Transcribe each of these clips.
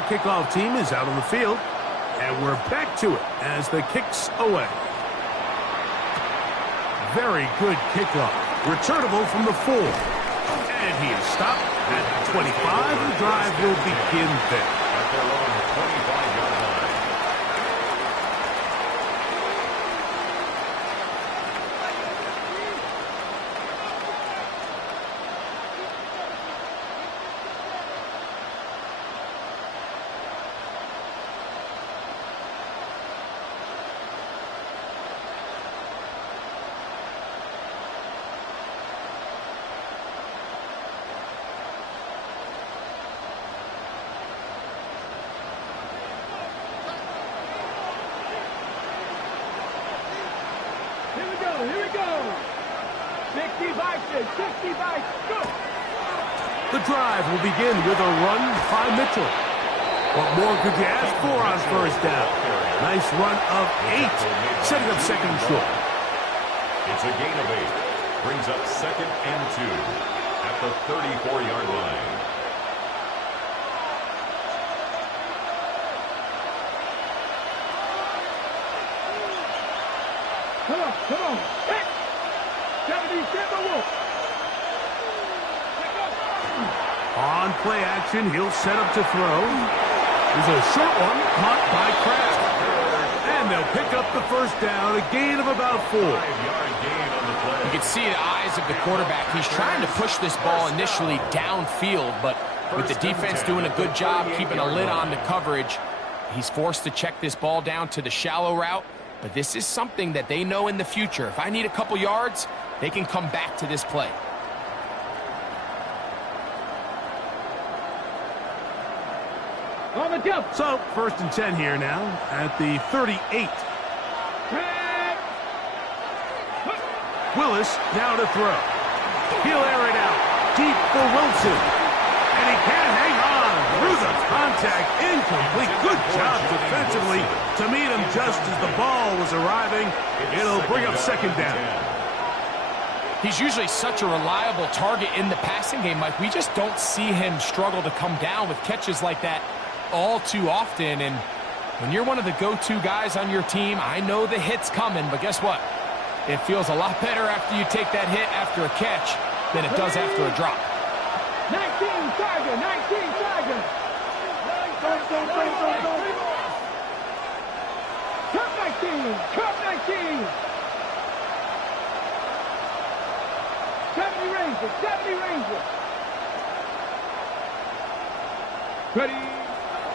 The kickoff team is out on the field, and we're back to it as the kick's away. Very good kickoff. Returnable from the 4. And he is stopped at the 25. The drive will begin there. At their own 25-yard line. Here we go. 65, 65, go. The drive will begin with a run by Mitchell. What more could you ask for on first down? Nice run of 8, setting up second and short. It's a gain of 8. Brings up 2nd and 2 at the 34-yard line. Come on. Hey. 77 Wolf. On play action, he'll set up to throw. There's a short one caught by Kraft. And they'll pick up the first down, a gain of about 4. 5-yard gain on the play. You can see the eyes of the quarterback. He's trying to push this ball initially downfield, but with the defense doing a good job keeping a lid on the coverage, he's forced to check this ball down to the shallow route. But this is something that they know in the future. If I need a couple yards, they can come back to this play. On the jump. So, 1st and 10 here now at the 38. Willis now to throw. He'll air it out deep for Wilson. And he can't hang on through the contact. Incomplete. Good job defensively to meet him just as the ball was arriving. It'll bring up 2nd down. He's usually such a reliable target in the passing game, Mike. We just don't see him struggle to come down with catches like that all too often. And when you're one of the go-to guys on your team, I know the hit's coming, but guess what? It feels a lot better after you take that hit after a catch than it does after a drop. 19 Tiger, 19 Tiger. Cup 19, Cup 19. 70 Rangers, 70 Rangers. Ready.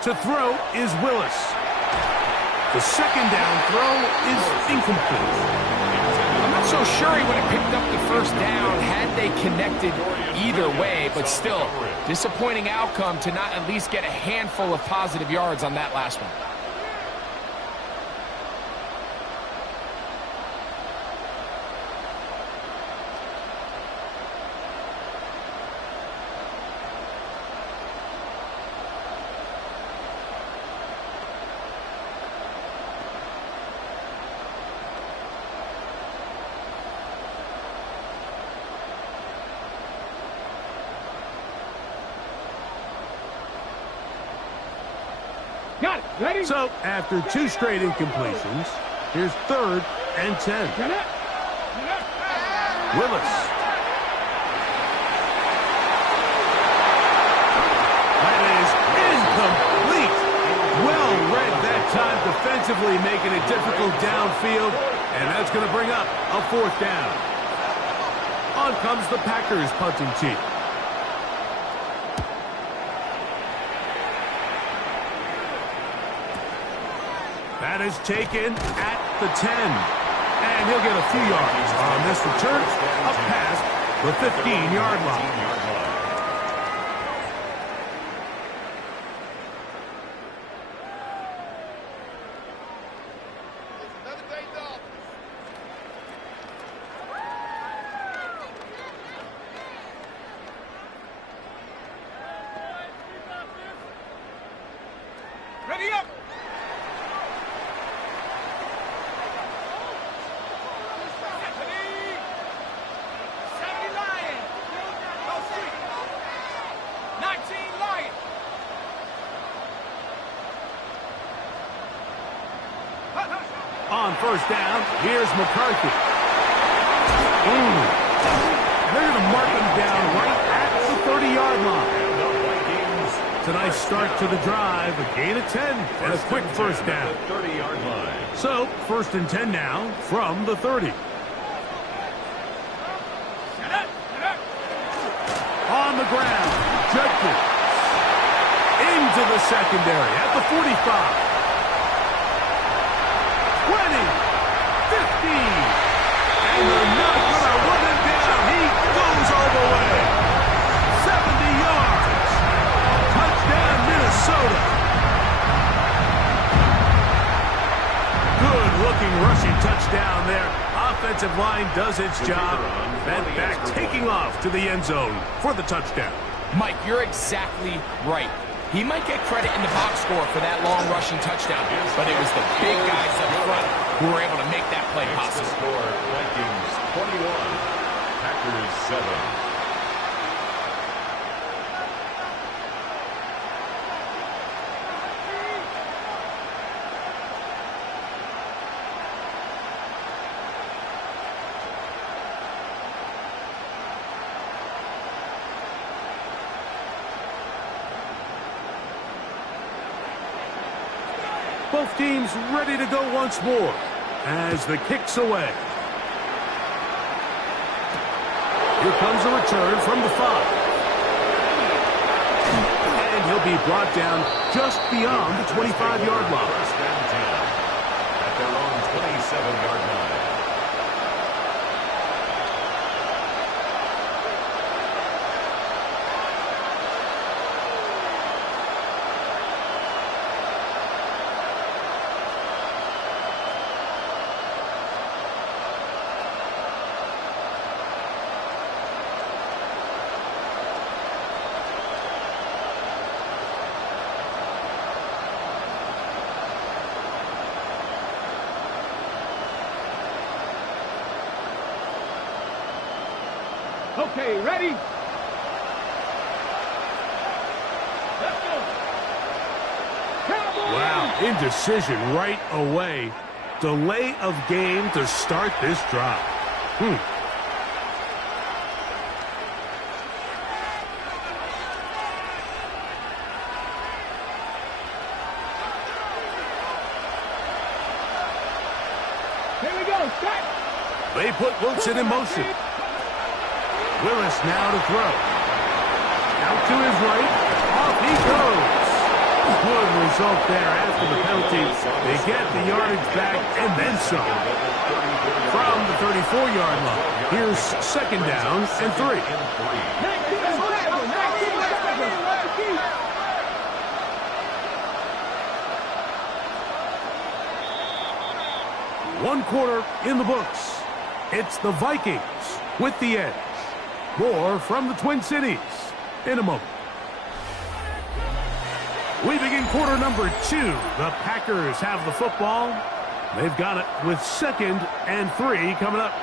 To throw is Willis. The 2nd down throw is incomplete. I'm not so sure he would have picked up the first down had they connected either way, but still, disappointing outcome to not at least get a handful of positive yards on that last one. Got it. Ready? So, after 2 straight incompletions, here's 3rd and 10. Willis. That is incomplete. Well read that time defensively, making it difficult downfield, and that's going to bring up a 4th down. On comes the Packers punting team. That is taken at the 10. And he'll get a few yards on this return. Up past the 15-yard line. Ready up. on first down. Here's McCarthy. They're going to mark him down right at the 30-yard line. It's a nice start to the drive. A gain of 10 and a quick first down. 30-yard line. So, first and 10 now from the 30. On the ground, Judkins into the secondary at the 45. 20, 15, and they're not going to run him down. He goes all the way. 70 yards. Touchdown, Minnesota. Good-looking rushing touchdown there. Offensive line does its job. That back taking off to the end zone for the touchdown. Mike, you're exactly right. He might get credit in the box score for that long rushing touchdown, but it was the big guys up front who were able to make that play possible. The score, Vikings 21, Packers 7. Both teams ready to go once more as the kick's away. Here comes a return from the 5. And he'll be brought down just beyond the 25-yard line. First and 10 at their own 27-yard line. Okay, ready? Let's go. Cowboys! Wow, indecision right away. Delay of game to start this drive. Here we go, set! They put Wilson in motion. Willis now to throw. Out to his right. Off he goes. Good result there after the penalty. They get the yardage back and then some. From the 34-yard line. Here's second down and 3. 1 quarter in the books. It's the Vikings with the edge. More from the Twin Cities in a moment. We begin quarter number 2. The Packers have the football. They've got it with second and 3 coming up.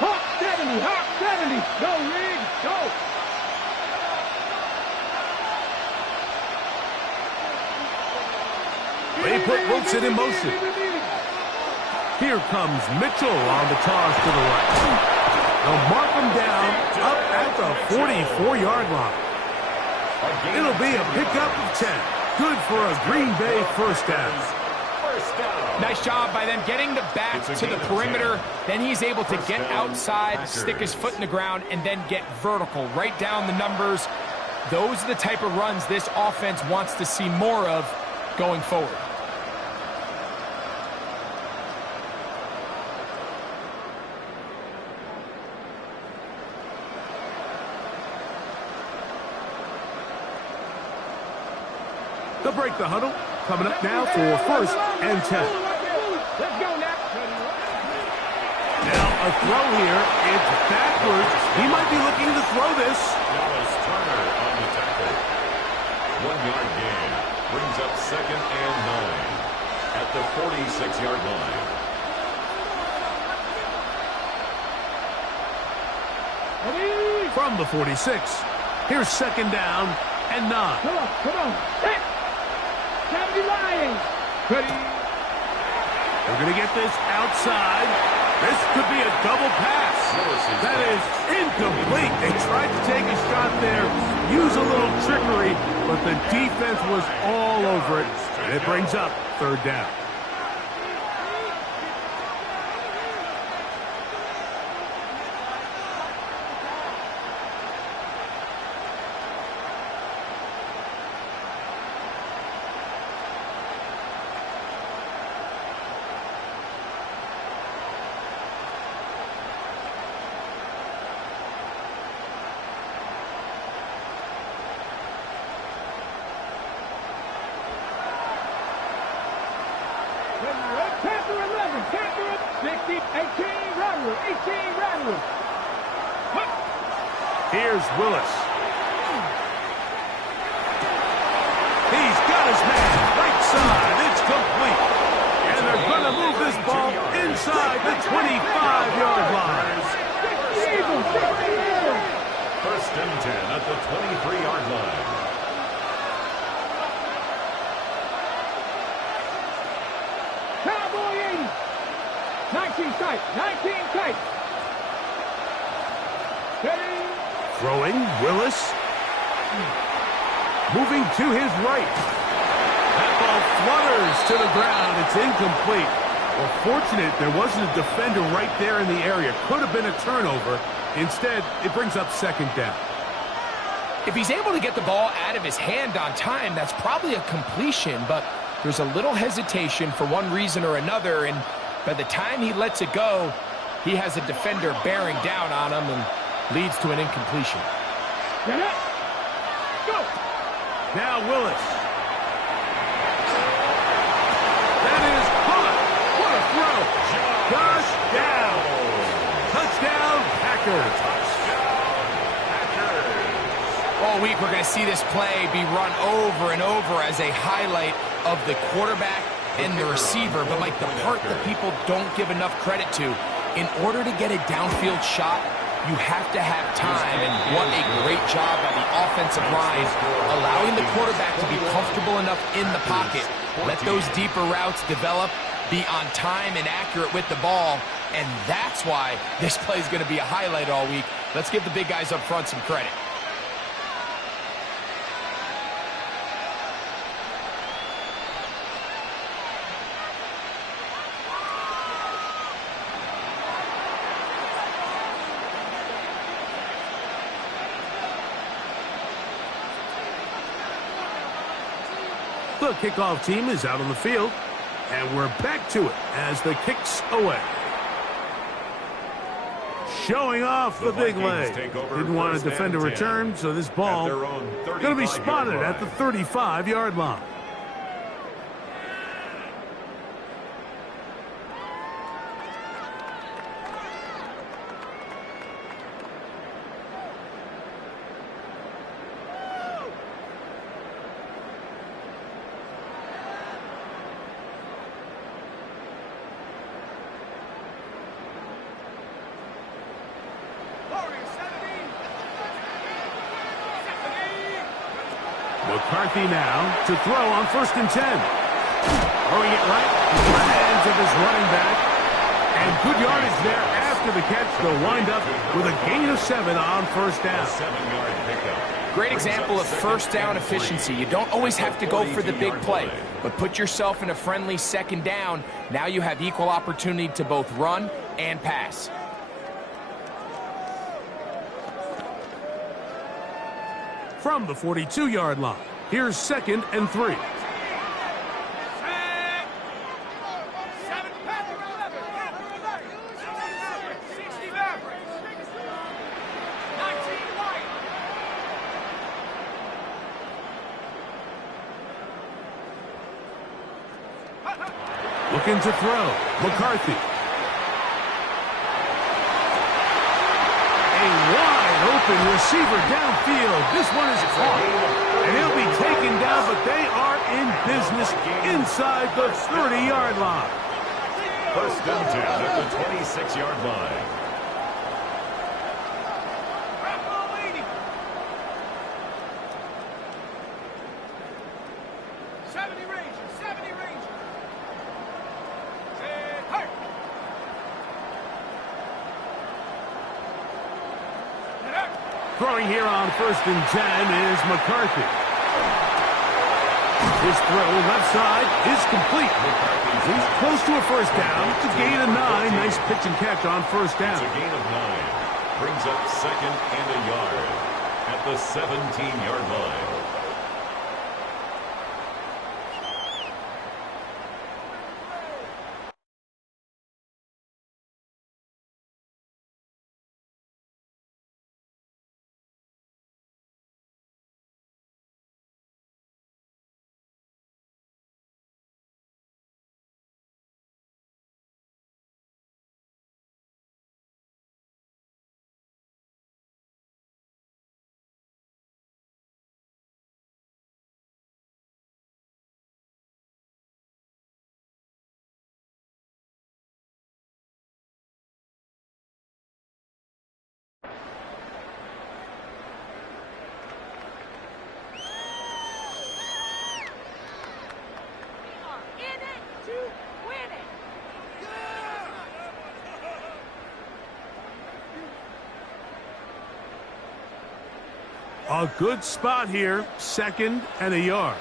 Hawk 70, Hawk 70. Go, Riggs, go. They put Wilson in motion. Here comes Mitchell on the toss to the right. They'll mark him down up at the 44-yard line. It'll be a pickup of 10. Good for a Green Bay first down. Nice job by them getting the back to the perimeter. Then he's able to get outside, stick his foot in the ground, and then get vertical. Right down the numbers. Those are the type of runs this offense wants to see more of going forward. They'll break the huddle. Coming up now for first and 10. Let's go now. Now a throw here. It's backwards. He might be looking to throw this. Dallas Turner on the tackle. 1-yard gain. Brings up second and 9 at the 46-yard line. From the 46, here's second down and 9. Come on. Set. 70 Lions. Ready. They're going to get this outside. This could be a double pass. That is incomplete. They tried to take a shot there, use a little trickery, but the defense was all over it. And it brings up third down. Here's Willis. He's got his man right side. It's complete. And they're going to move this ball inside the 25-yard line. First and 10 at the 23-yard line. Cowboy 80. 19 tight. Ready. Throwing, Willis. Moving to his right. That ball flutters to the ground. It's incomplete. Well, fortunate there wasn't a defender right there in the area. Could have been a turnover. Instead, it brings up second down. If he's able to get the ball out of his hand on time, that's probably a completion, but there's a little hesitation for one reason or another, and by the time he lets it go, he has a defender bearing down on him and leads to an incompletion. Go. Now Willis. That is caught. What a throw. Touchdown. Touchdown, Packers. All week we're going to see this play be run over and over as a highlight of the quarterback and the receiver. But, Mike, the part that people don't give enough credit to, in order to get a downfield shot, you have to have time, and what a great job by the offensive line, allowing the quarterback to be comfortable enough in the pocket, let those deeper routes develop, be on time and accurate with the ball, and that's why this play is going to be a highlight all week. Let's give the big guys up front some credit. The kickoff team is out on the field, and we're back to it as the kick's away. Showing off the big leg. Didn't want to defend a return, so this ball going to be spotted at the 35-yard line. McCarthy now to throw on 1st and 10. Throwing it right into the hands of his running back. And good yardage there after the catch. They'll wind up with a gain of 7 on 1st down. 7-yard pickup. Great example of first down efficiency. You don't always have to go for the big play, but put yourself in a friendly second down. Now you have equal opportunity to both run and pass. From the 42-yard line, here's 2nd and 3. Looking to throw, McCarthy. A wide-open receiver downfield. This one is caught, and he'll be taken down, but they are in business inside the 30-yard line. 1st and 10 at the 26-yard line. Throwing here on 1st and 10 is McCarthy. His throw left side is complete. He's close to a first down. It's a gain of 9. Nice pitch and catch on first down. It's a gain of 9. Brings up 2nd and a yard at the 17-yard line. A good spot here, 2nd and a yard.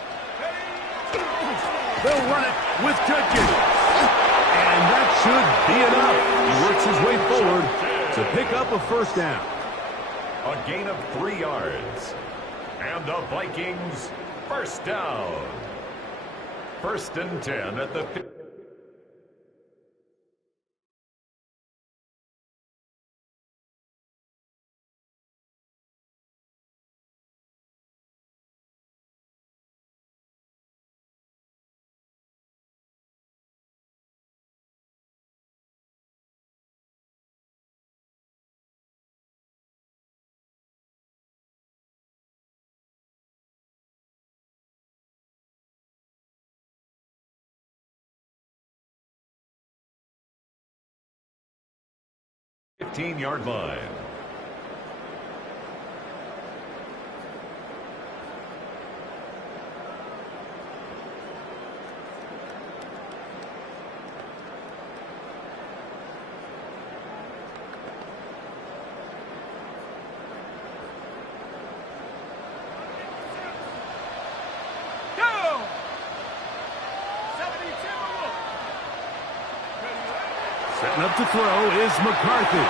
They'll run it with Judkins. And that should be enough. He works his way forward to pick up a first down. A gain of 3 yards. And the Vikings, first down. 1st and 10 at the 15-yard line. Setting up to throw is McCarthy.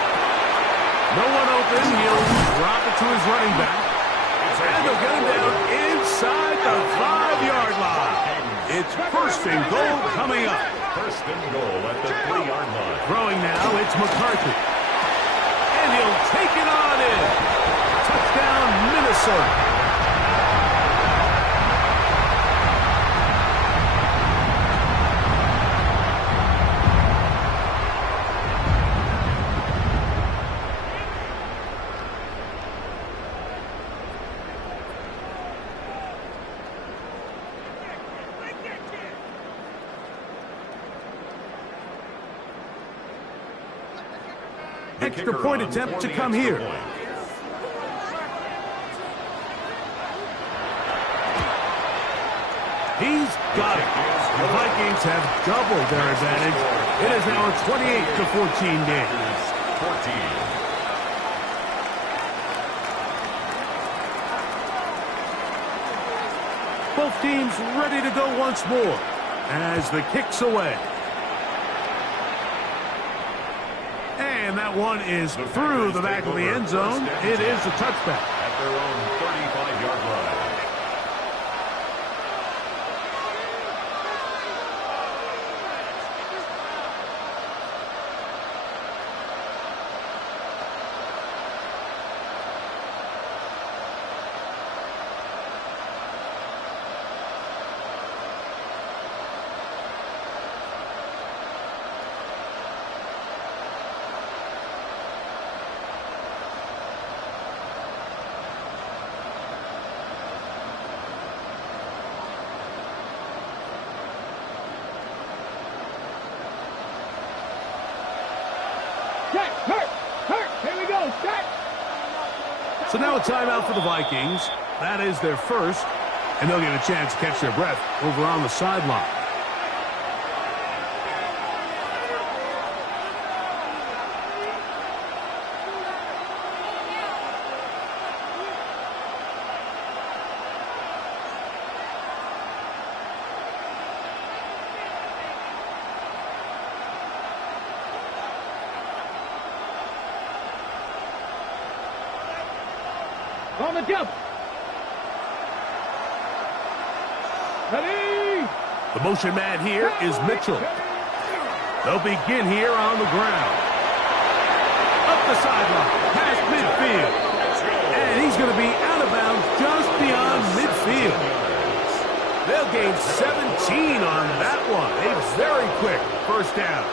No one open. He'll drop it to his running back. And they'll get him down inside the 5-yard line. It's 1st and goal coming up. 1st and goal at the 3-yard line. Throwing now, it's McCarthy. And he'll take it on in. Touchdown, Minnesota. Extra point attempt to come here. He's got it. The Vikings have doubled their advantage. It is now a 28-14 game. 14. Both teams ready to go once more as the kick's away. And that one is through the back of the end zone. It is a touchback. At their own 35-yard line. So now a timeout for the Vikings. That is their first, and they'll get a chance to catch their breath over on the sideline. On the jump. Ready. The motion man here is Mitchell. They'll begin here on the ground. Up the sideline, past midfield. And he's going to be out of bounds just beyond midfield. They'll gain 17 on that one. A very quick first down.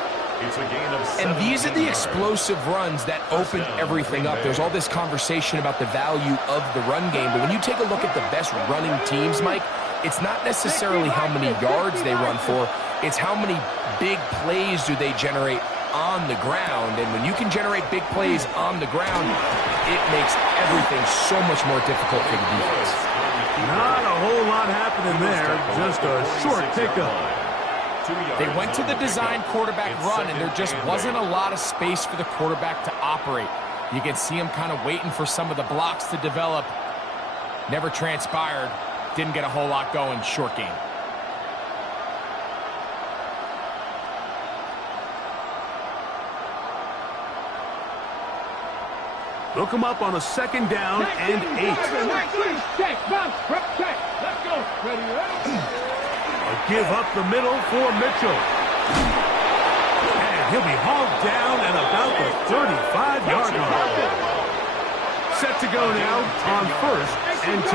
It's a gain of 17 And these are the yards. explosive runs that open everything up. There's all this conversation about the value of the run game, but when you take a look at the best running teams, Mike, it's not necessarily how many yards they run for, it's how many big plays do they generate on the ground. And when you can generate big plays on the ground, it makes everything so much more difficult for the defense. Not a whole lot happening there, just a short pickup. They went to the design quarterback run, and there just wasn't a lot of space for the quarterback to operate. You can see him kind of waiting for some of the blocks to develop. Never transpired. Didn't get a whole lot going. Short game. Look him up on a second down and 8. Check, bounce, check. Let's go. Ready, ready. A give up the middle for Mitchell. And he'll be hauled down at about the 35-yard line. Set to go now on 1st and 10.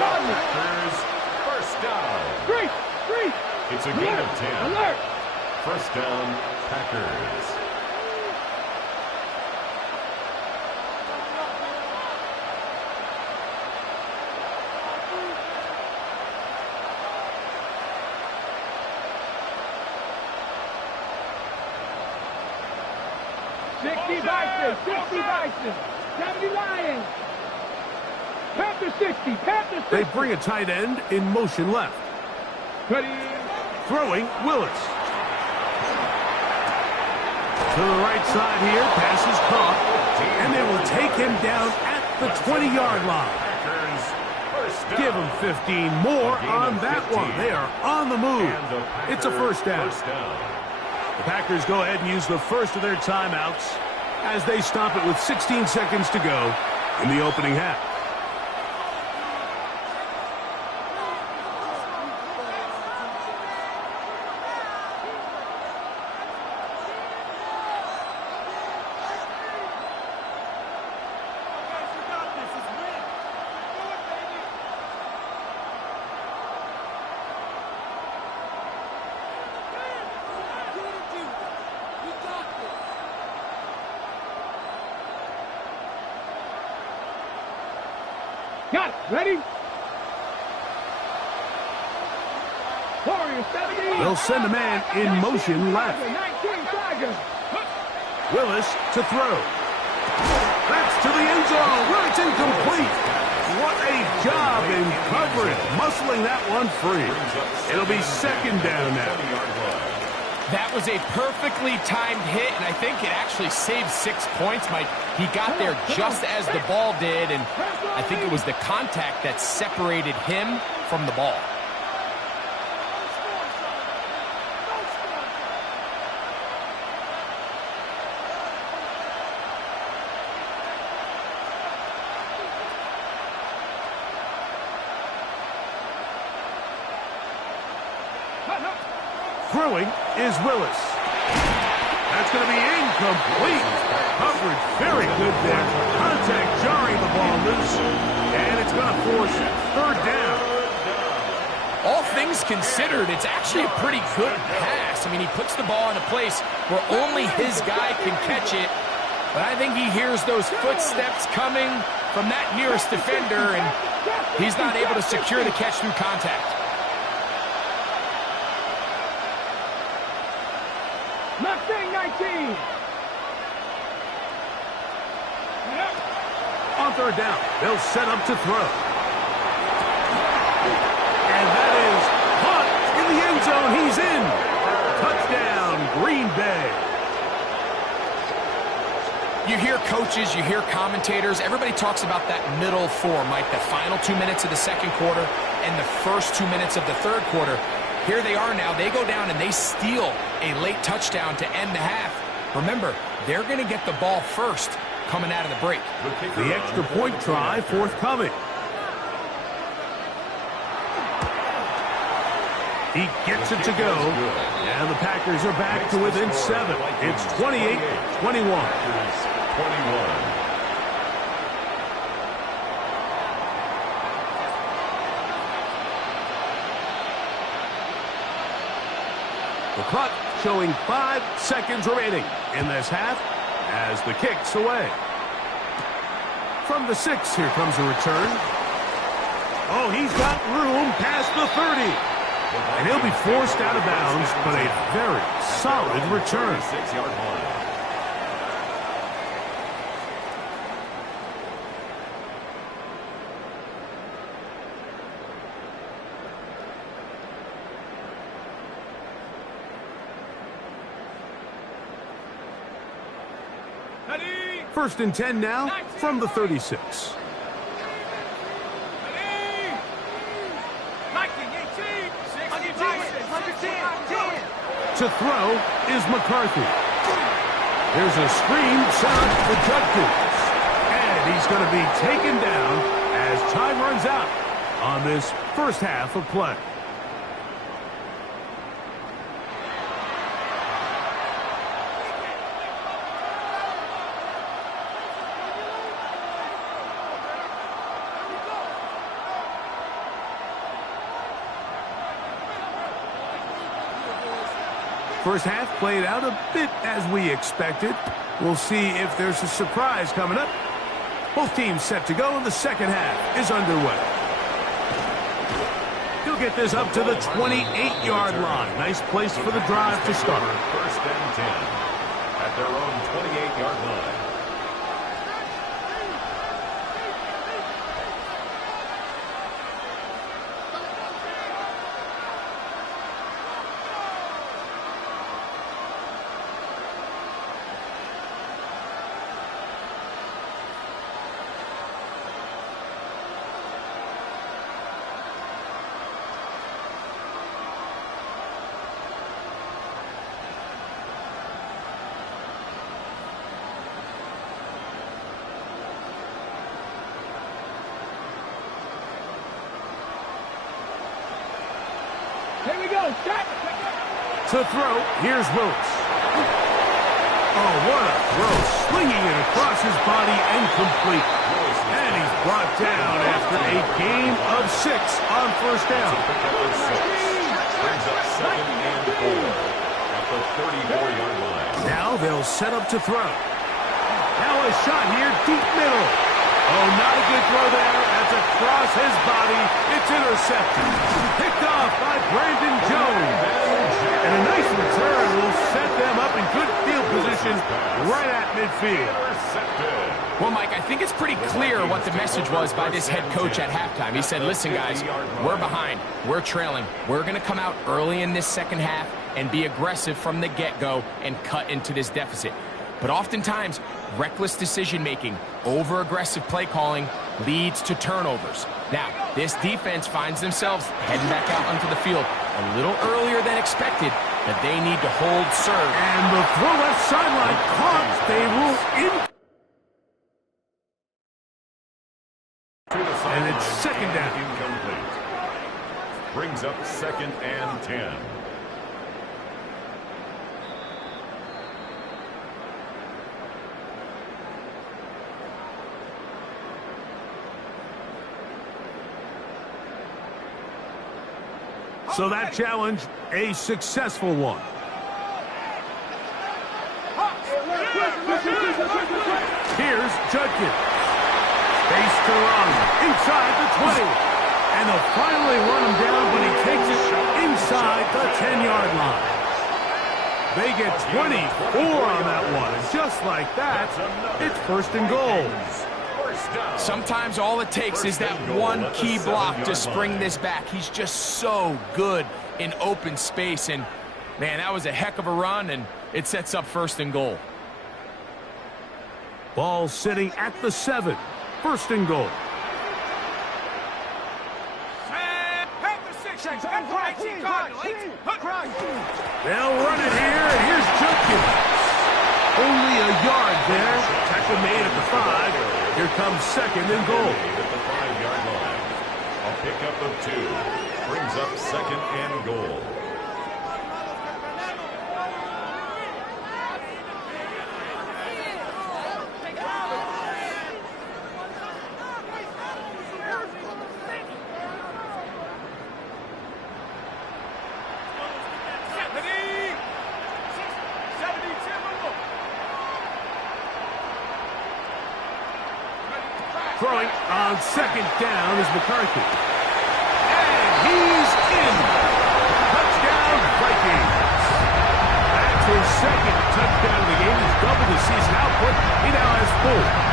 Packers, first down. Three. It's a gain of 10. Alert. First down, Packers. Bison, 70 Lions. Panther 60, Panther 60. They bring a tight end in motion left. Ready. Throwing, Willis. To the right side here, pass is caught. And they will take him down at the 20-yard line. Give him 15 more on that one. They are on the move. It's a first down. The Packers go ahead and use the first of their timeouts as they stop it with 16 seconds to go in the opening half. Got it. Ready? Warrior 70. They'll send a man in motion left. 19 Tigers. Willis to throw. That's to the end zone. Well, it's incomplete. What a job in coverage, muscling that one free. It'll be second down now. That was a perfectly timed hit, and I think it actually saved 6 points, Mike. He got there just as the ball did, and I think it was the contact that separated him from the ball. Throwing is Willis. That's going to be incomplete. Coverage very good there. Contact jarring the ball loose. And it's going to force third down. All things considered, it's actually a pretty good pass. I mean, he puts the ball in a place where only his guy can catch it. But I think he hears those footsteps coming from that nearest defender, and he's not able to secure the catch through contact. Mustang 19. On third down, they'll set up to throw. And that is caught in the end zone. He's in. Touchdown, Green Bay. You hear coaches, you hear commentators, everybody talks about that middle four, Mike, the final 2 minutes of the second quarter and the first 2 minutes of the third quarter. Here they are now. They go down and they steal a late touchdown to end the half. Remember, they're going to get the ball first. coming out of the break. The extra point try forthcoming. He gets it to go, and the Packers are back to within 7. It's 28-21. The clock showing 5 seconds remaining in this half as the kick's away. From the 6, here comes a return. Oh, he's got room past the 30. And he'll be forced out of bounds, but a very solid return. 6-yard line. First and 10 now from the 36. To throw is McCarthy. There's a screen shot for Judkins. And he's going to be taken down as time runs out on this first half of play. First half played out a bit as we expected. We'll see if there's a surprise coming up. Both teams set to go, and the second half is underway. He'll get this up to the 28-yard line. Nice place for the drive to start. First and 10 at their own 28-yard line. Here we go. Shot. To throw, here's Willis. Oh, what a throw. Slinging it across his body and complete. And he's brought down after a gain of 6 on first down. Brings up 2nd and 4 at the 34-yard line. Now they'll set up to throw. Now a shot here, deep middle. Oh, not a good throw there. That's across his body. It's intercepted. Picked off by Brandon Jones. And a nice return will set them up in good field position right at midfield. Well, Mike, I think it's pretty clear what the message was by this head coach at halftime. He said, listen, guys, we're behind. We're trailing. We're going to come out early in this second half and be aggressive from the get-go and cut into this deficit. But oftentimes, reckless decision-making, over-aggressive play calling leads to turnovers. Now, this defense finds themselves heading back out onto the field a little earlier than expected, but they need to hold serve. And the throw left sideline caught. They will in. And it's second down. Incomplete. Brings up 2nd and 10. So that challenge, a successful one. Here's Judkins. Face to run inside the 20. And they'll finally run him down, but he takes it inside the 10-yard line. They get 24 on that one. And just like that, it's first and goal. Sometimes all it takes is that one key block to spring this back. He's just so good in open space. And, man, that was a heck of a run, and it sets up first and goal. Ball sitting at the 7. First and goal. They'll run it here, and here's Judkins. Only a yard there. been made at the 5. Here comes second and goal. At the 5-yard line. A pickup of 2 brings up second and goal. Throwing on second down is McCarthy. And he's in. Touchdown, Vikings. That's his second touchdown of the game. He's doubled his season output. He now has 4.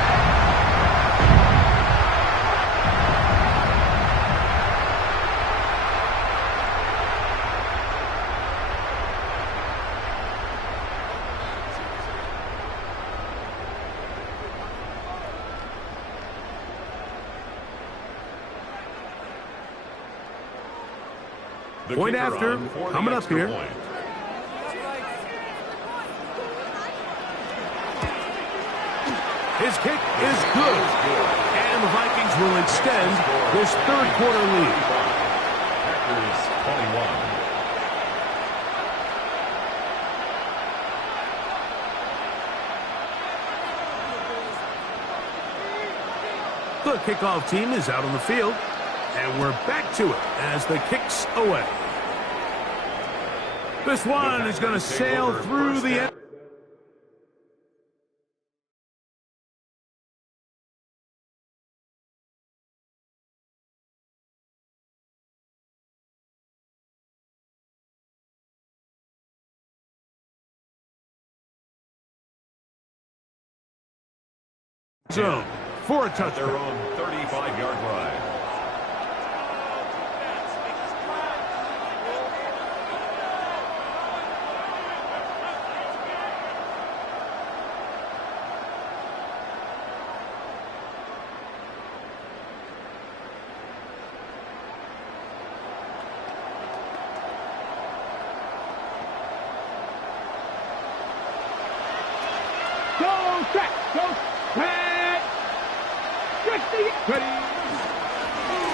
Point after, coming up here. His kick is good. And the Vikings will extend this third quarter lead. Packers 21. The kickoff team is out on the field. And we're back to it as the kick's away. This one is going to sail through the end zone for a touchdown. Their own 35-yard line.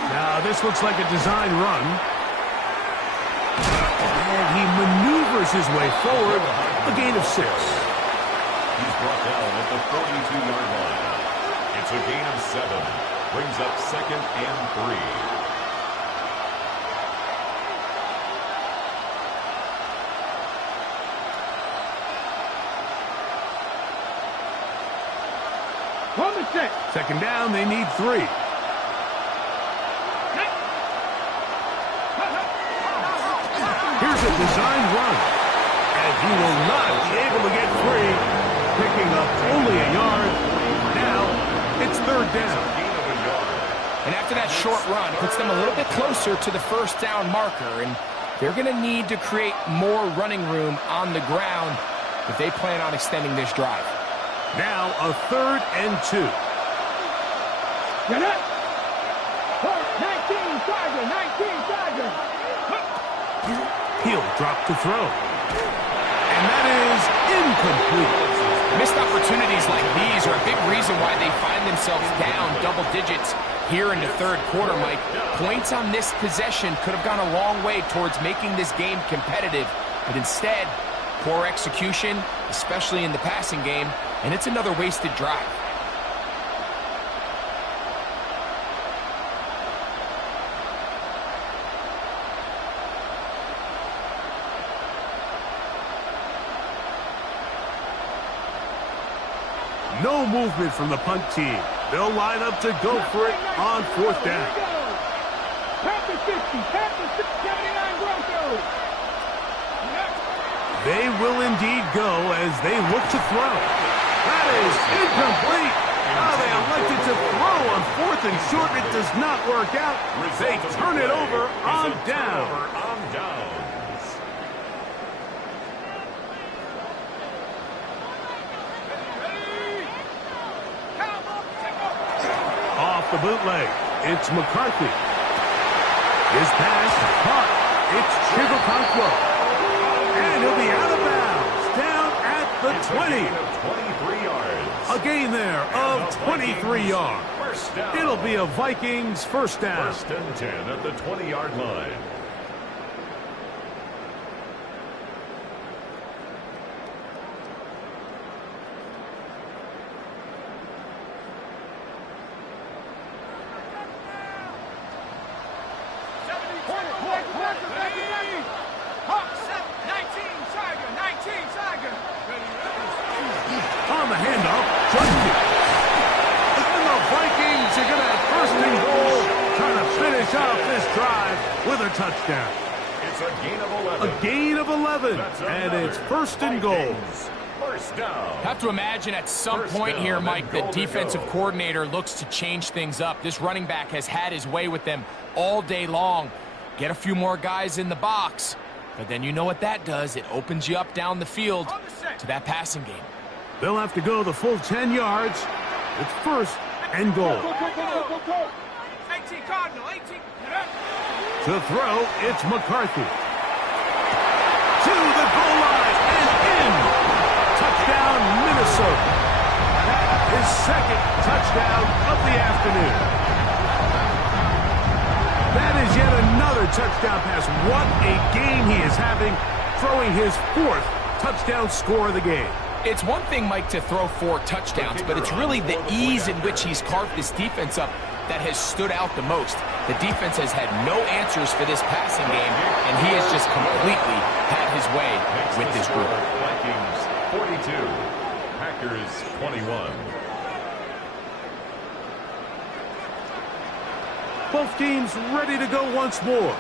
Now this looks like a design run. And he maneuvers his way forward. A gain of 6. He's brought down at the 42-yard line. It's a gain of 7. Brings up second and 3. Second down, they need 3. Here's a design run. And he will not be able to get free. Picking up only a yard. Now, it's third down. And after that short run, it puts them a little bit closer to the first down marker. And they're going to need to create more running room on the ground if they plan on extending this drive. Now a third and 2. Get up! 19, Sergeant! He'll drop to throw. And that is incomplete. Missed opportunities like these are a big reason why they find themselves down double digits here in the third quarter, Mike. Points on this possession could have gone a long way towards making this game competitive, but instead, poor execution, especially in the passing game, and it's another wasted drive. No movement from the punt team. They'll line up to go for it on fourth down. Panther 60, Panther 79 Broncos. They will indeed go as they look to throw. That is incomplete. Now they elected to throw on fourth and short. It does not work out. They turn it over on down. Off the bootleg, it's McCarthy. His pass caught. It's Chigokonkwo. And he'll be out of bounds. Down at the 20. 23 yards. A A gain there of 23 yards. First down. It'll be a Vikings first down. 1st and 10 at the 20-yard line. On the handoff, Johnson. And the Vikings are going to have 1st and goal, trying to finish off this drive with a touchdown. It's a gain of 11. A gain of 11, and it's 1st and goal. First down. Have to imagine at some point here, Mike, the defensive coordinator looks to change things up. This running back has had his way with them all day long. Get a few more guys in the box, but then you know what that does. It opens you up down the field to that passing game. They'll have to go the full 10 yards. It's 1st and goal. 18 Cardinal, 18. To throw, it's McCarthy. To the goal line and in. Touchdown, Minnesota. His 2nd touchdown of the afternoon. That is yet another touchdown pass. What a game he is having, throwing his 4th touchdown score of the game. It's one thing, Mike, to throw 4 touchdowns, but it's really the ease in which he's carved this defense up that has stood out the most. The defense has had no answers for this passing game, and he has just completely had his way with this group. Vikings 42, Packers 21. Both teams ready to go once more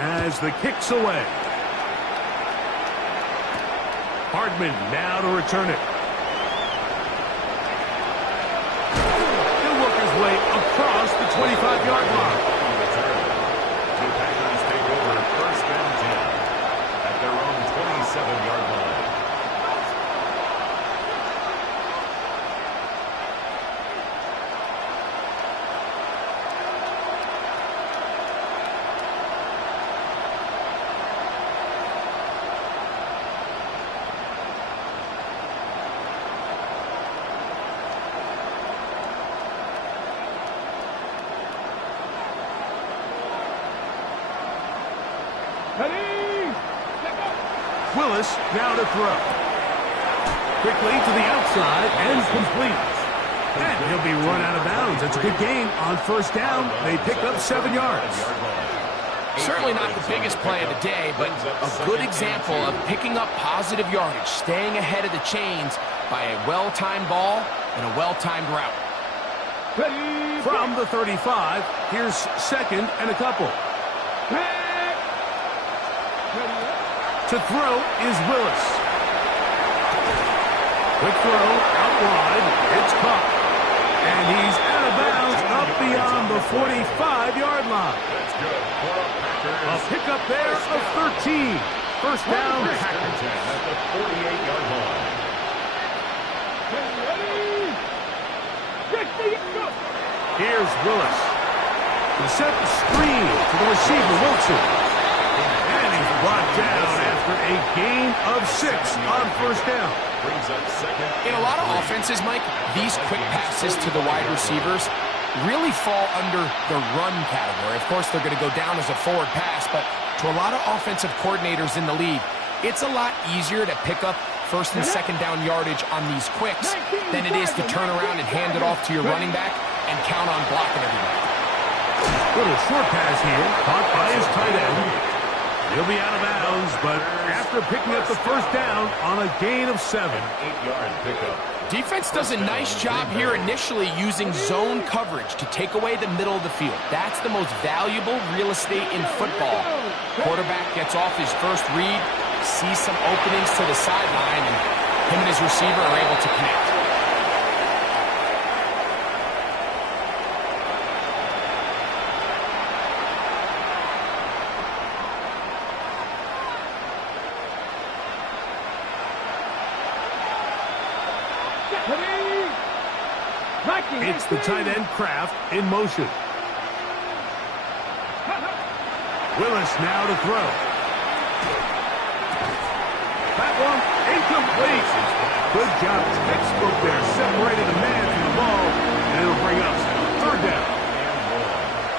as the kick's away. Hardman now to return it. He'll work his way across the 25-yard line. The Packers take over 1st and 10 at their own 27-yard line. Willis now to throw. Quickly to the outside and complete. And he'll be run out of bounds. It's a good game on 1st down. They pick up 7 yards. Certainly not the biggest play of the day, but a good example of picking up positive yardage, staying ahead of the chains by a well-timed ball and a well-timed route. From the 35, here's 2nd and a couple. To throw is Willis. Quick throw out wide. It's caught. And he's out of bounds up beyond the 45-yard line. That's good for a Packers. A pickup there of 13. First down, Packers. At the 48-yard line. Here's Willis. He set the screen to the receiver, Wilson. And he's brought down after a gain of 6 on 1st down. Brings up 2nd. In a lot of offenses, Mike, these quick passes to the wide receivers really fall under the run category. Of course, they're going to go down as a forward pass, but to a lot of offensive coordinators in the league, it's a lot easier to pick up 1st and 2nd down yardage on these quicks than it is to turn around and hand it off to your running back and count on blocking everybody. Little short pass here, caught by his tight end. He'll be out of bounds, but after picking up the 1st down on a gain of 7. 8-yard pickup. Defense does a nice job here initially using zone coverage to take away the middle of the field. That's the most valuable real estate in football. Quarterback gets off his first read, sees some openings to the sideline, and him and his receiver are able to connect. It's the tight end Kraft in motion. Willis now to throw. That one incomplete. Good job, textbook there, separating the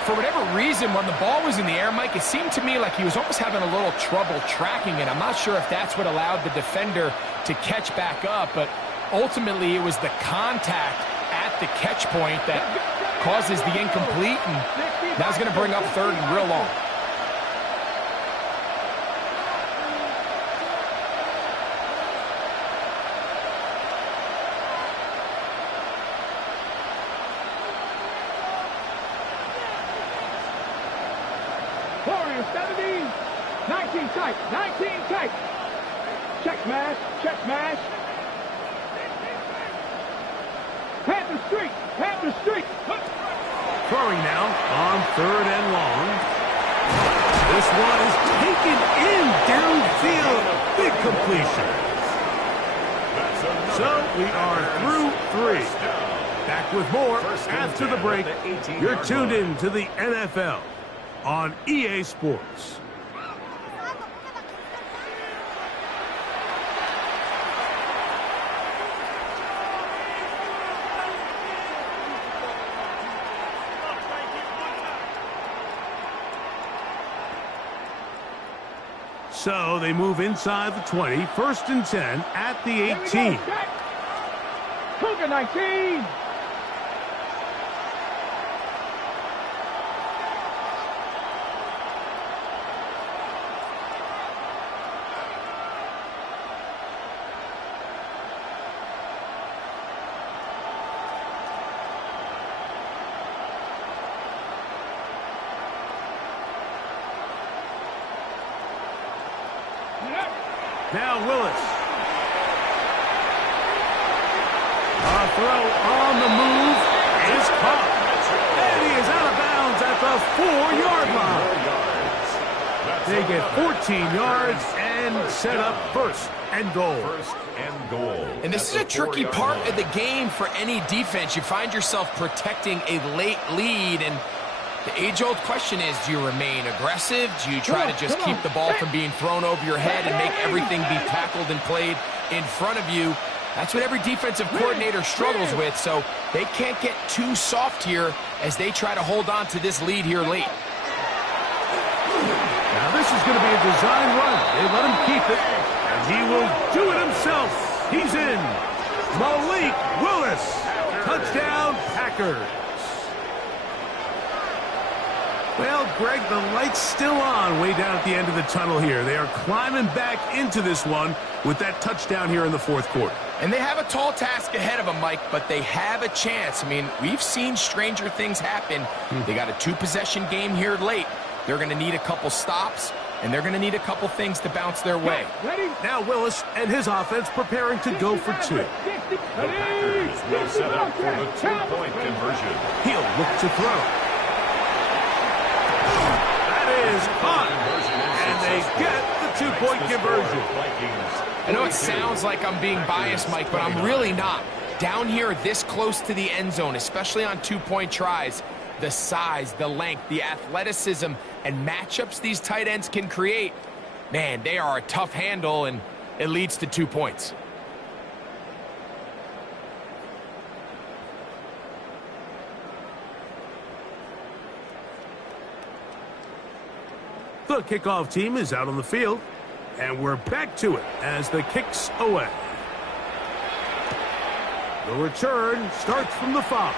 for whatever reason, when the ball was in the air, Mike, it seemed to me like he was almost having a little trouble tracking it. I'm not sure if that's what allowed the defender to catch back up, but ultimately it was the contact at the catch point that causes the incomplete, and now he's going to bring up third and real long. Warriors 17, 19 tight, 19 tight. Check smash, check smash. Panther streak, Panther streak. Throwing now on third and long. This one is taken in downfield. Big completion. So we are through three. Back with more after the break. You're tuned in to the NFL on EA Sports. So they move inside the 20, first and 10 at the 18. Cougar 19. Now Willis. A throw on the move is caught. And he is out of bounds at the 4-yard line. They get 14 yards and set up first and goal. And this is a tricky part of the game for any defense. You find yourself protecting a late lead, and the age-old question is, do you remain aggressive? Do you try to just keep the ball from being thrown over your head and make everything be tackled and played in front of you? That's what every defensive coordinator struggles with, so they can't get too soft here as they try to hold on to this lead here late. Now this is going to be a design run. They let him keep it, and he will do it himself. He's in. Malik Willis. Touchdown, Packers. Well, Greg, the light's still on way down at the end of the tunnel here. They are climbing back into this one with that touchdown here in the fourth quarter. And they have a tall task ahead of them, Mike, but they have a chance. I mean, we've seen stranger things happen. They got a two-possession game here late. They're going to need a couple stops, and they're going to need a couple things to bounce their way. Now Willis and his offense preparing to go for two. The Packers will set up for the two-point conversion. He'll look to throw. Is caught, and they get the two-point conversion. I know it sounds like I'm being biased, Mike, but I'm really not. Down here this close to the end zone, especially on two-point tries, the size, the length, the athleticism, and matchups these tight ends can create, man, they are a tough handle, and it leads to 2 points. The kickoff team is out on the field, and we're back to it as the kick's away. The return starts from the 5.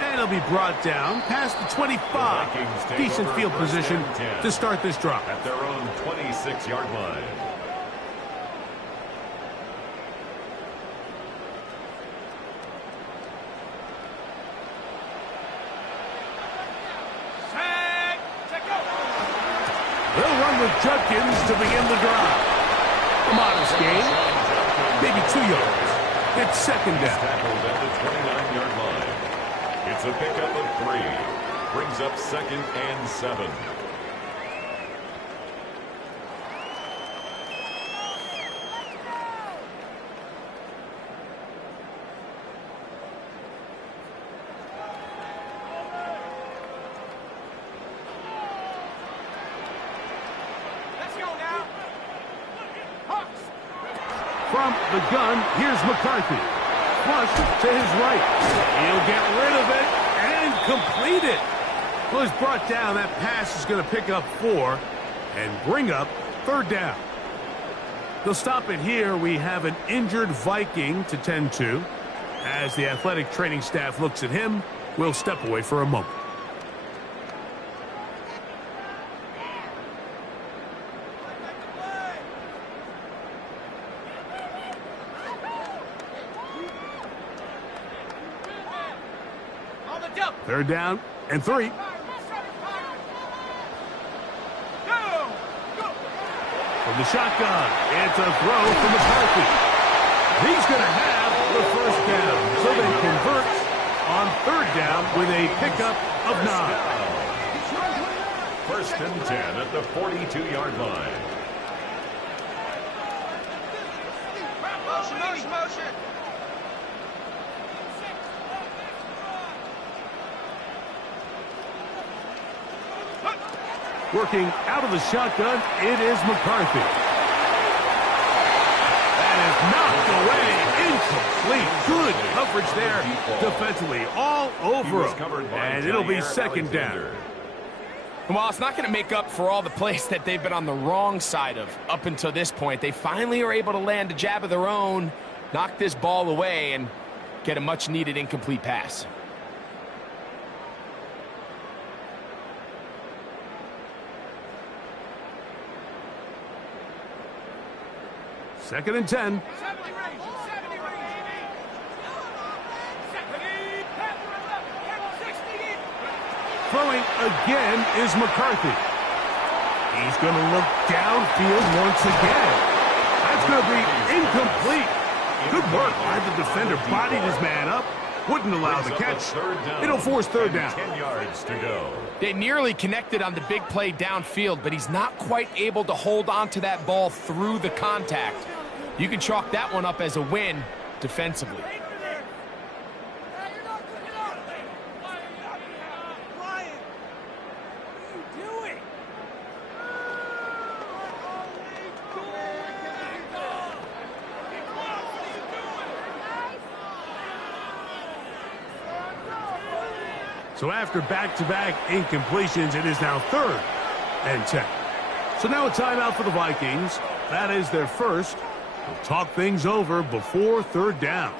And it'll be brought down past the 25. Decent field position to start this drive. At their own 26-yard line. They'll run with Judkins to begin the drive. A modest gain, maybe 2 yards. It's second down. Tackled at the 29-yard line. It's a pickup of 3. Brings up 2nd and 7. From the gun, here's McCarthy. Flush to his right. He'll get rid of it and complete it. Well, he's brought down. That pass is going to pick up 4 and bring up 3rd down. They'll stop it here. We have an injured Viking to tend to. As the athletic training staff looks at him, we'll step away for a moment. Third down and 3. From the shotgun, it's a throw from McCarthy. He's going to have the 1st down. So they convert on 3rd down with a pickup of 9. 1st and 10 at the 42-yard line. Motion. Working out of the shotgun, it is McCarthy. That is knocked away, incomplete. Good coverage there defensively, all over him. And it'll be 2nd down. Well, it's not going to make up for all the plays that they've been on the wrong side of up until this point. They finally are able to land a jab of their own, knock this ball away, and get a much-needed incomplete pass. Second and 10. Throwing again is McCarthy. He's going to look downfield once again. That's going to be incomplete. Good work by the defender. Bodied his man up. Wouldn't allow the catch. It'll force 3rd down. 10 yards to go. They nearly connected on the big play downfield, but he's not quite able to hold on to that ball through the contact. You can chalk that one up as a win defensively. So after back-to-back incompletions, it is now 3rd and 10. So now a timeout for the Vikings. That is their first. We'll talk things over before 3rd down.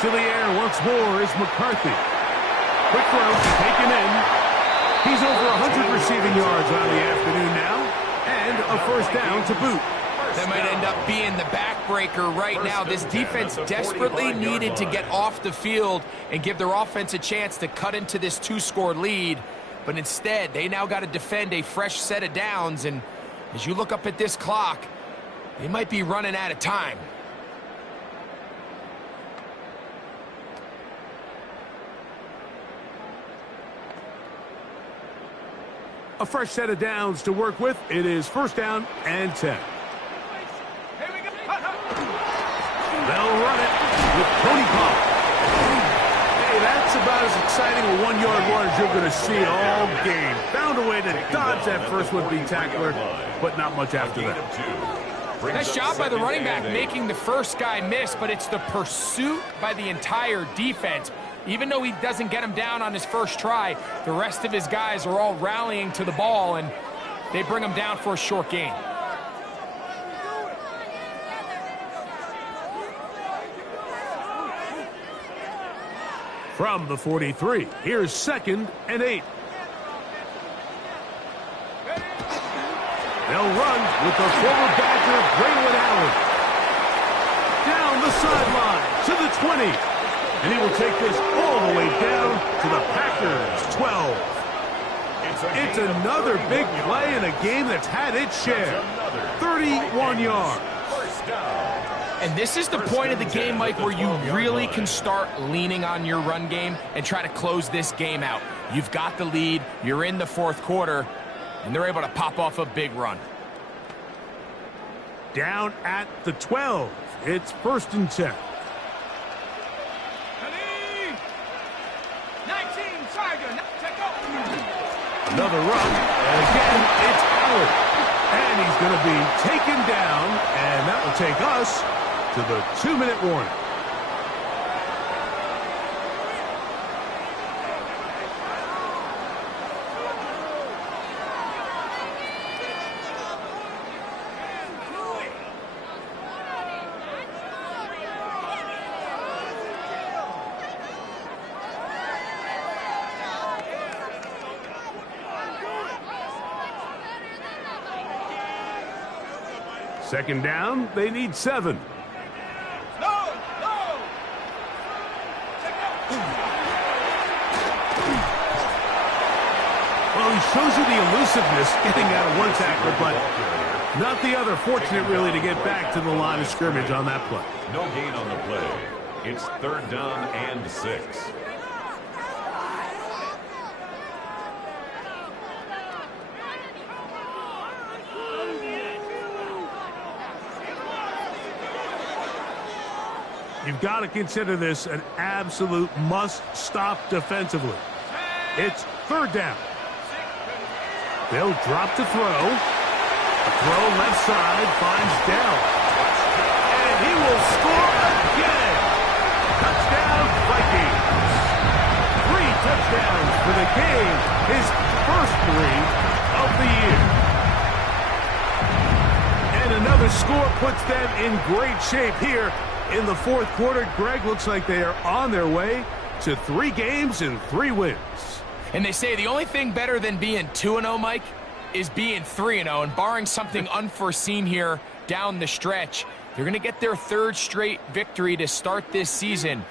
To the air once more is McCarthy. Quick throw, taken in. He's over 100 receiving yards on the afternoon now, and a 1st down to boot. That might end up being the backbreaker right now. This defense desperately needed to get off the field and give their offense a chance to cut into this 2-score lead. But instead, they now got to defend a fresh set of downs. And as you look up at this clock, they might be running out of time. A fresh set of downs to work with. It is 1st down and 10. They'll run it with Tony Pollard. Hey, that's about as exciting a 1-yard run as you're going to see all game. Found a way to dodge that first would-be tackler, but not much after that. Nice job by the running back making the first guy miss, but it's the pursuit by the entire defense. Even though he doesn't get him down on his first try, the rest of his guys are all rallying to the ball, and they bring him down for a short gain. From the 43, here's 2nd and 8. They'll run with the former Badger, Braylon Allen. Down the sideline to the 20. And he will take this all the way down to the Packers' 12. It's another big play in a game that's had its share. 31 yards. 1st down. And this is the point of the game, Mike, where you really can start leaning on your run game and try to close this game out. You've got the lead, you're in the fourth quarter, and they're able to pop off a big run. Down at the 12. It's 1st and 10. 19, Tiger, take over. Another run, and again, it's Allen. And he's going to be taken down, and that will take us to the 2-minute warning. Second down, they need 7. Well, he shows you the elusiveness getting out of one tackler, but not the other. Fortunate, really, to get back to the line of scrimmage on that play. No gain on the play. It's 3rd down and 6. You've got to consider this an absolute must-stop defensively. It's 3rd down. They'll drop to throw. The throw left side finds Dell. And he will score again. Touchdown, Vikings. 3 touchdowns for the game. His first 3 of the year. And another score puts them in great shape here in the fourth quarter. Greg, looks like they are on their way to 3 games and 3 wins. And they say the only thing better than being 2-0, Mike, is being 3-0. And barring something unforeseen here down the stretch, they're going to get their 3rd straight victory to start this season.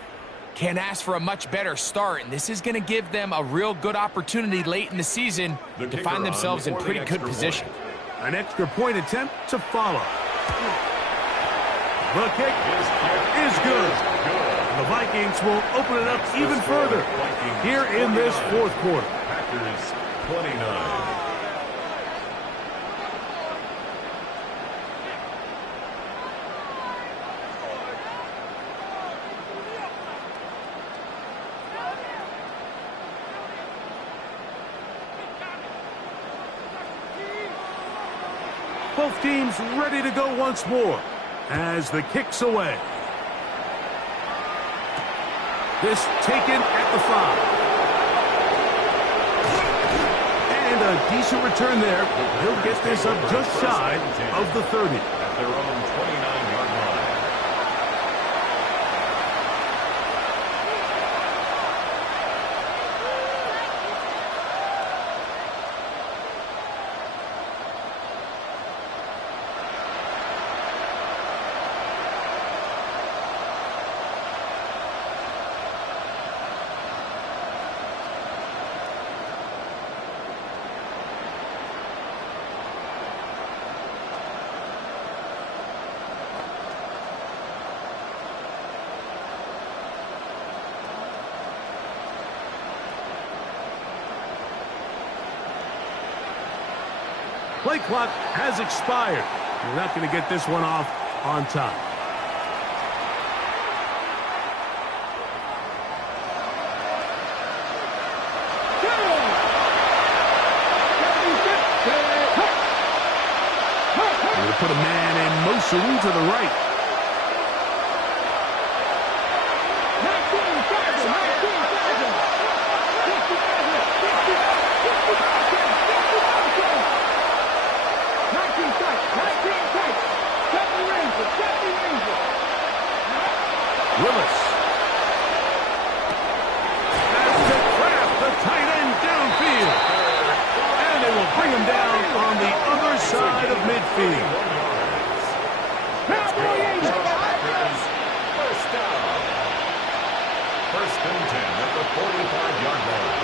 Can't ask for a much better start. And this is going to give them a real good opportunity late in the season to find themselves in pretty good position. An extra point attempt to follow. The kick is good. The Vikings will open it up even further here in this fourth quarter. Packers 29. Both teams ready to go once more as the kick's away. This taken at the 5. And a decent return there. He'll get this up just shy of the 30. At their own 29-yard line. Play clock has expired. You're not going to get this one off on time. They're going to put a man in motion to the right. Willis. Has to trap the tight end downfield. And they will bring him down on the other side of midfield. First down. 1st and 10 at the 45-yard line.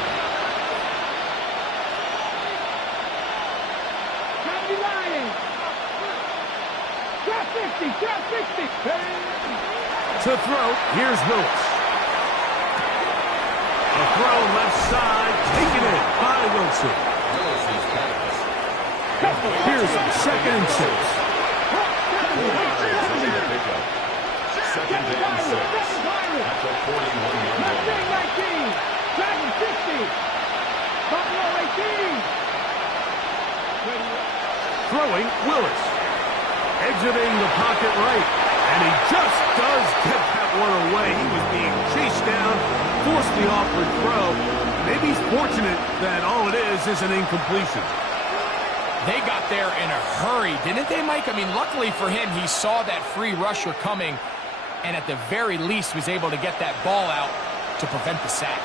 Drop 50, drop 60. To throw, here's Willis. A throw left side, taken in by Wilson. Here's 2nd and 6. Second and 6. At the 41-yard line. 19, Dragon 60. Buffalo 18. Throwing, Willis. Exiting the pocket right. And he just does get that one away. He was being chased down, forced the awkward throw. Maybe he's fortunate that all it is an incompletion. They got there in a hurry, didn't they, Mike? I mean, luckily for him, he saw that free rusher coming, and at the very least was able to get that ball out to prevent the sack.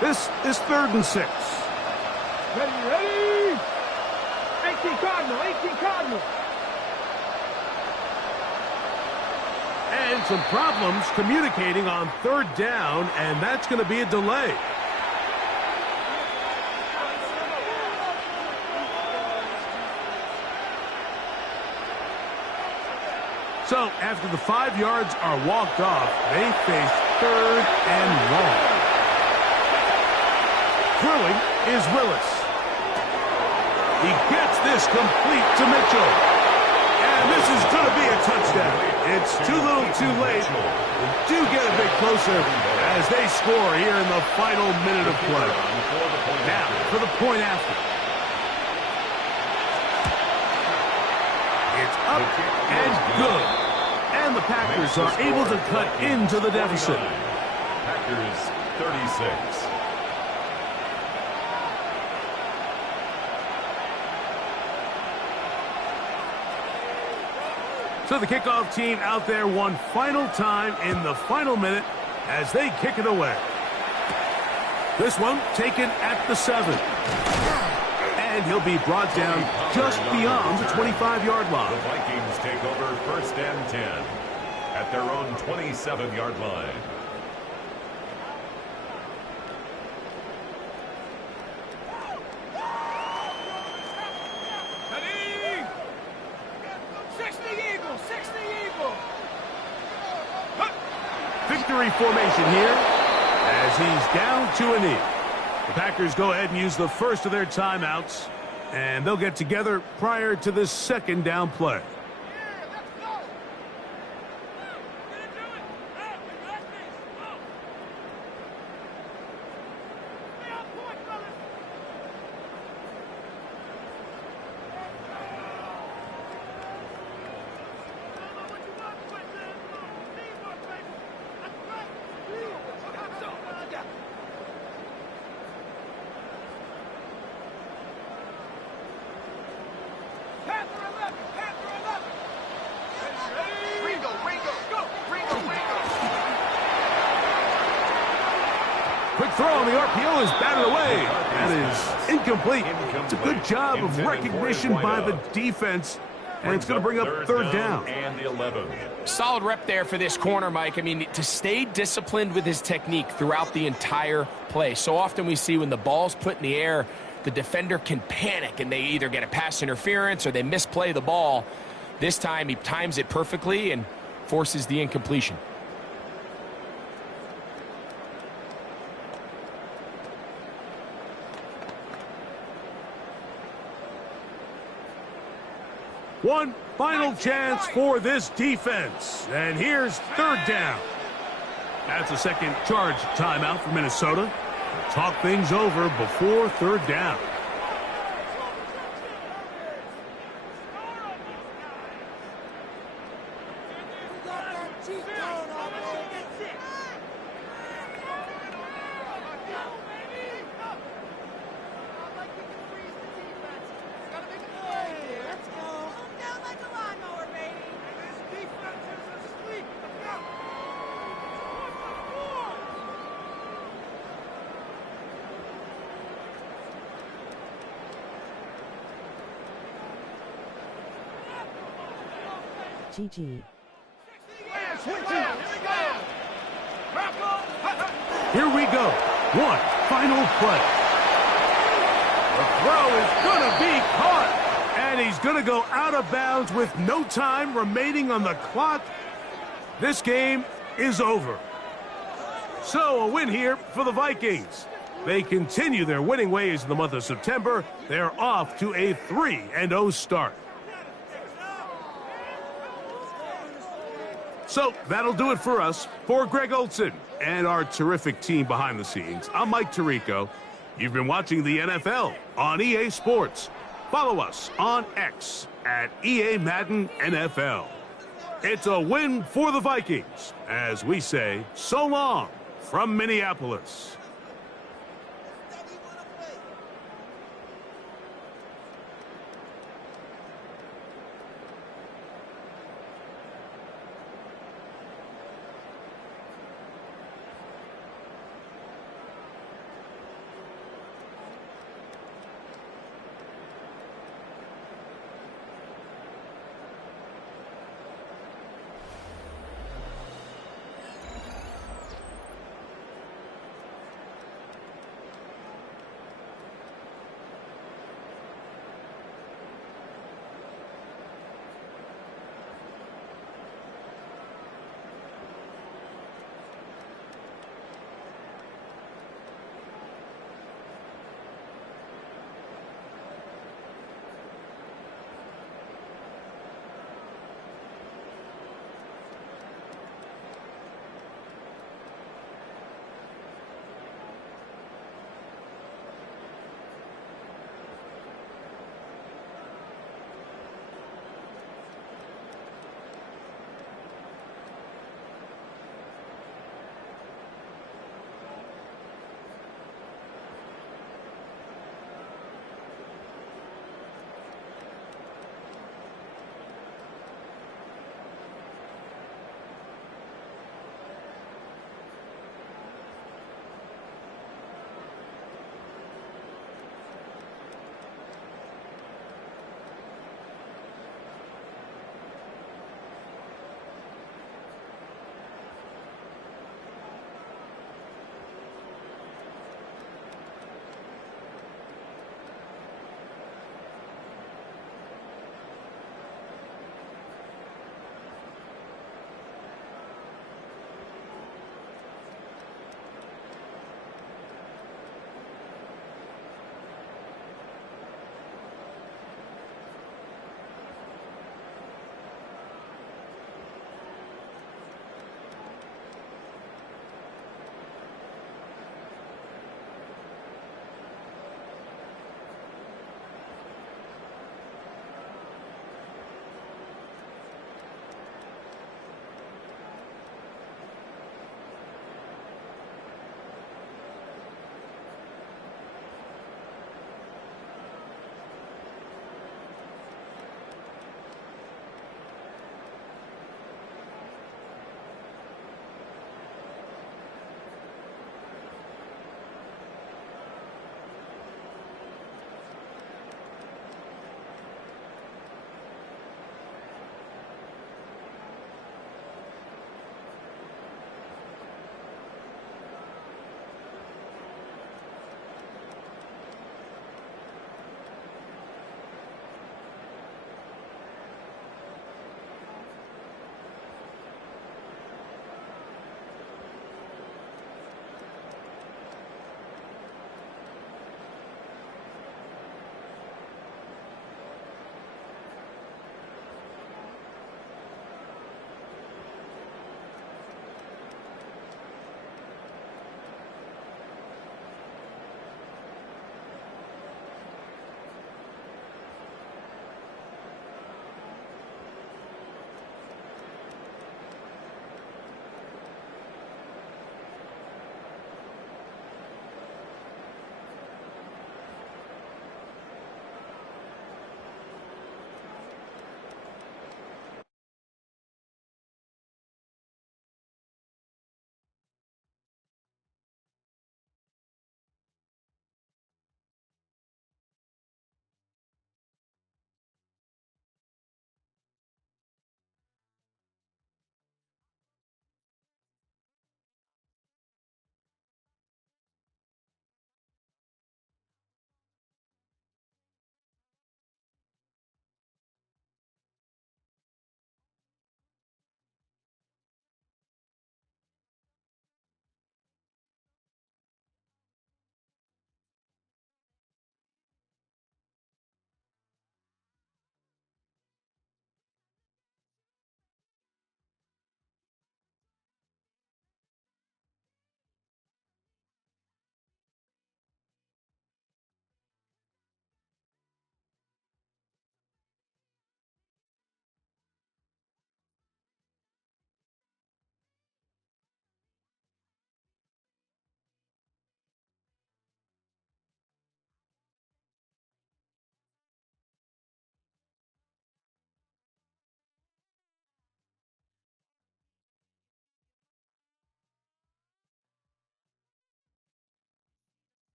This is 3rd and 6. Ready? 18 Cardinal. And some problems communicating on 3rd down, and that's going to be a delay. So, after the 5 yards are walked off, they face 3rd and long. Throwing is Willis. He gets this complete to Mitchell. And this is going to be a touchdown. It's too little too late. They do get a bit closer as they score here in the final minute of play. Now, for the point after. It's up and good. And the Packers are able to cut into the deficit. Packers 36. So the kickoff team out there one final time in the final minute as they kick it away. This one taken at the 7. And he'll be brought down just beyond the 25-yard line. The Vikings take over 1st and 10 at their own 27-yard line. Victory formation here as he's down to a knee. The Packers go ahead and use the first of their timeouts, and they'll get together prior to this 2nd down play. Quick throw on the RPO is batted away. That is incomplete. It's a good job of recognition by the defense, and it's going to bring up 3rd down. And the 11. Solid rep there for this corner, Mike. I mean, to stay disciplined with his technique throughout the entire play. So often we see when the ball's put in the air, the defender can panic, and they either get a pass interference or they misplay the ball. This time he times it perfectly and forces the incompletion. One final chance for this defense. And here's 3rd down. That's a second charge timeout for Minnesota. Talk things over before 3rd down. GG. Here we go. One final play. The throw is going to be caught. And he's going to go out of bounds with no time remaining on the clock. This game is over. So a win here for the Vikings. They continue their winning ways in the month of September. They're off to a 3-0 start. So that'll do it for us. For Greg Olson and our terrific team behind the scenes, I'm Mike Tirico. You've been watching the NFL on EA Sports. Follow us on X at EA Madden NFL. It's a win for the Vikings as we say so long from Minneapolis.